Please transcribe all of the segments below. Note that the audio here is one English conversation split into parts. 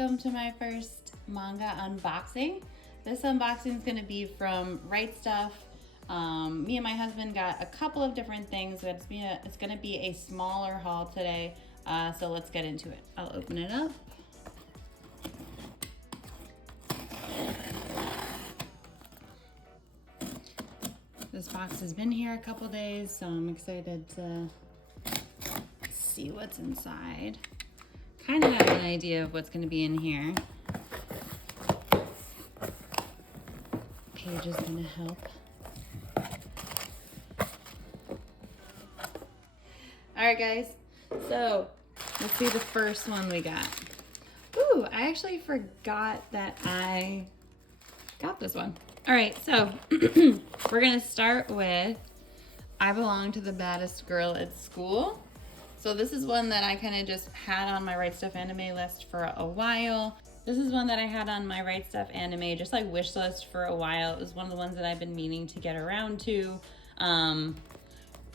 welcome to my first manga unboxing. This unboxing is going to be from Right Stuf. Me and my husband got a couple of different things, but it's going to be a smaller haul today, so let's get into it. I'll open it up. This box has been here a couple days, so I'm excited to see what's inside. Kind of have an idea of what's going to be in here. Page is going to help. Alright guys, so let's see the first one we got. Ooh, I actually forgot that I got this one. Alright, so we're going to start with I Belong to the Baddest Girl at School. So this is one that I kind of just had on my Rightstufanime list for a while. This is one that I had on my Rightstufanime just like wish list for a while. It was one of the ones that I've been meaning to get around to.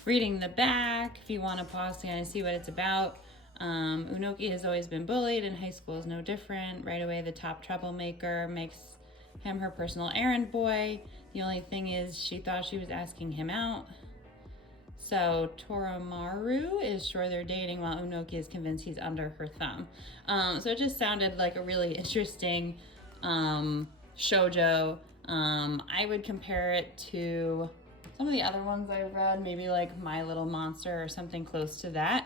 Reading the back, if you want to pause to kind of see what it's about. Unoki has always been bullied, and high school is no different. Right away, the top troublemaker makes him her personal errand boy. The only thing is she thought she was asking him out. So Toromaru is sure they're dating while Unoki is convinced he's under her thumb. So it just sounded like a really interesting shoujo. I would compare it to some of the other ones I've read, maybe like My Little Monster or something close to that.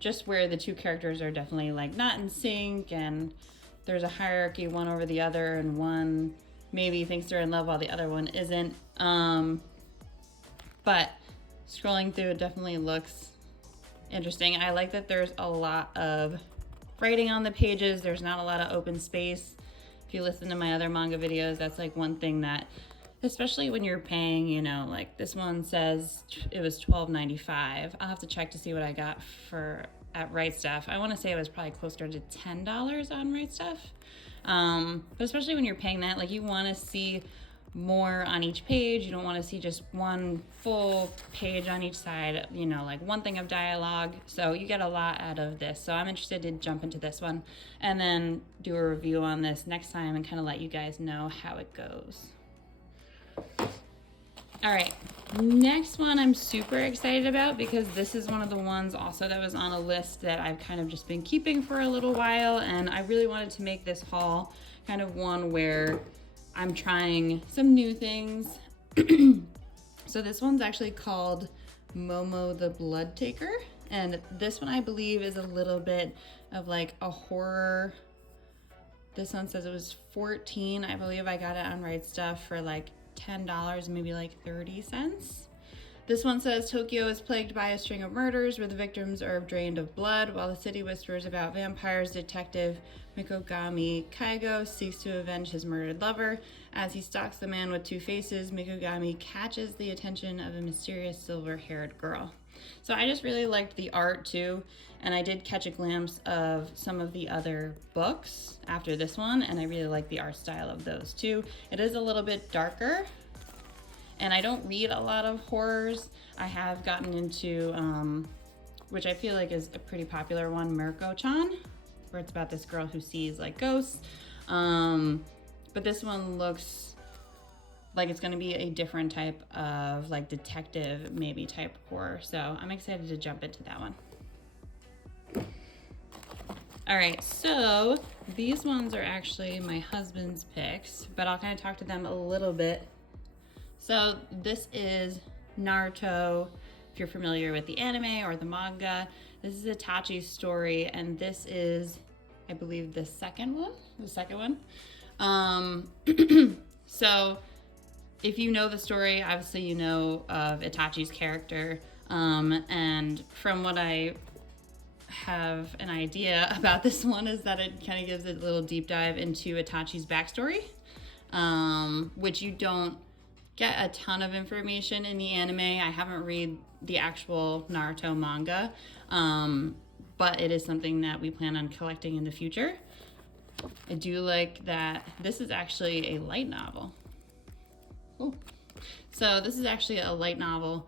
Just where the two characters are definitely like not in sync, and there's a hierarchy one over the other, and one maybe thinks they're in love while the other one isn't. But scrolling through, it definitely looks interesting. I like that there's a lot of writing on the pages. There's not a lot of open space. If you listen to my other manga videos, that's like one thing that, especially when you're paying, you know, like this one says it was $12.95. I'll have to check to see what I got at Right Stuf. I want to say it was probably closer to $10 on Right Stuf. But especially when you're paying that, like you want to see more on each page. You don't want to see just one full page on each side, you know, like one thing of dialogue. So you get a lot out of this. So I'm interested to jump into this one and then do a review on this next time and kind of let you guys know how it goes. All right, next one I'm super excited about because this is one of the ones also that was on a list that I've kind of just been keeping for a little while, and I really wanted to make this haul kind of one where I'm trying some new things. So this one's actually called MOMO the Blood Taker, and this one I believe is a little bit of like a horror. This one says it was $14. I believe I got it on Right Stuf for like $10, maybe like 30 cents. This one says Tokyo is plagued by a string of murders where the victims are drained of blood. While the city whispers about vampires, Detective Mikogami Kaigo seeks to avenge his murdered lover. As he stalks the man with two faces, Mikogami catches the attention of a mysterious silver-haired girl. So I just really liked the art too, and I did catch a glimpse of some of the other books after this one, and I really like the art style of those too. It is a little bit darker, and I don't read a lot of horrors. I have gotten into, which I feel like is a pretty popular one, Mirko-chan, where it's about this girl who sees like ghosts. But this one looks like it's gonna be a different type of like detective maybe type horror. So I'm excited to jump into that one. All right, so these ones are actually my husband's picks, but I'll kind of talk to them a little bit. So this is Naruto, if you're familiar with the anime or the manga. This is Itachi's story, and this is, I believe, the second one. So if you know the story, obviously you know of Itachi's character, and from what I have an idea about this one is that it kind of gives a little deep dive into Itachi's backstory, which you don't get a ton of information in the anime. I haven't read the actual Naruto manga, but it is something that we plan on collecting in the future. I do like that this is actually a light novel. Ooh. So this is actually a light novel,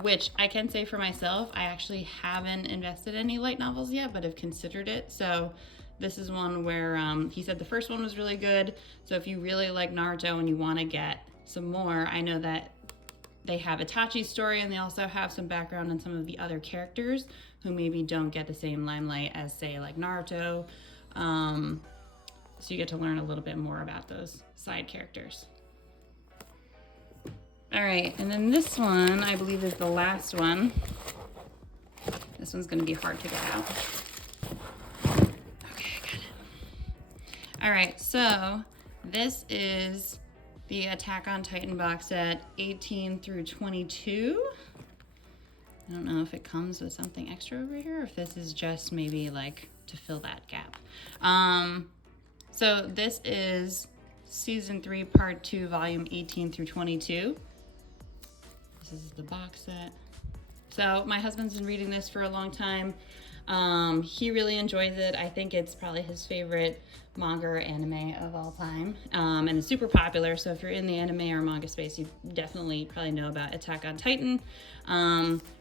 which I can say for myself, I actually haven't invested any light novels yet, but have considered it. So this is one where he said the first one was really good. So if you really like Naruto and you want to get some more, I know that they have Itachi's story, and they also have some background on some of the other characters who maybe don't get the same limelight as, say, like Naruto. So you get to learn a little bit more about those side characters. All right, and then this one, I believe, is the last one. This one's gonna be hard to get out. Okay, I got it. All right, so this is the Attack on Titan box set 18 through 22. I don't know if it comes with something extra over here, or if this is just maybe like to fill that gap. So this is season 3, part 2, volume 18 through 22. This is the box set. So my husband's been reading this for a long time. He really enjoys it. I think it's probably his favorite manga or anime of all time. And it's super popular. So if you're in the anime or manga space, you definitely probably know about Attack on Titan,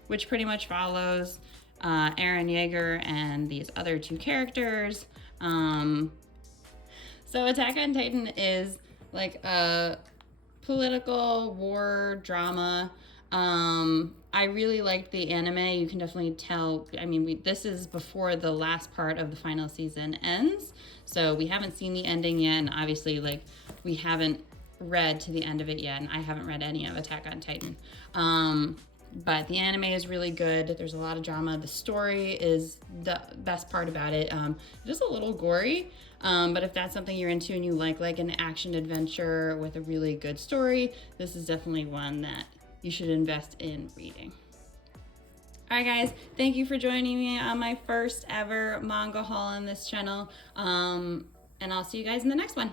which pretty much follows Eren Yeager and these other 2 characters. So Attack on Titan is like a political war drama. I really liked the anime. You can definitely tell. I mean, this is before the last part of the final season ends, so we haven't seen the ending yet, and obviously, like, we haven't read to the end of it yet, and I haven't read any of Attack on Titan. But the anime is really good. There's a lot of drama. The story is the best part about it. It is a little gory, but if that's something you're into and you like an action adventure with a really good story, this is definitely one that you should invest in reading. All right, guys, thank you for joining me on my first ever manga haul on this channel. And I'll see you guys in the next one.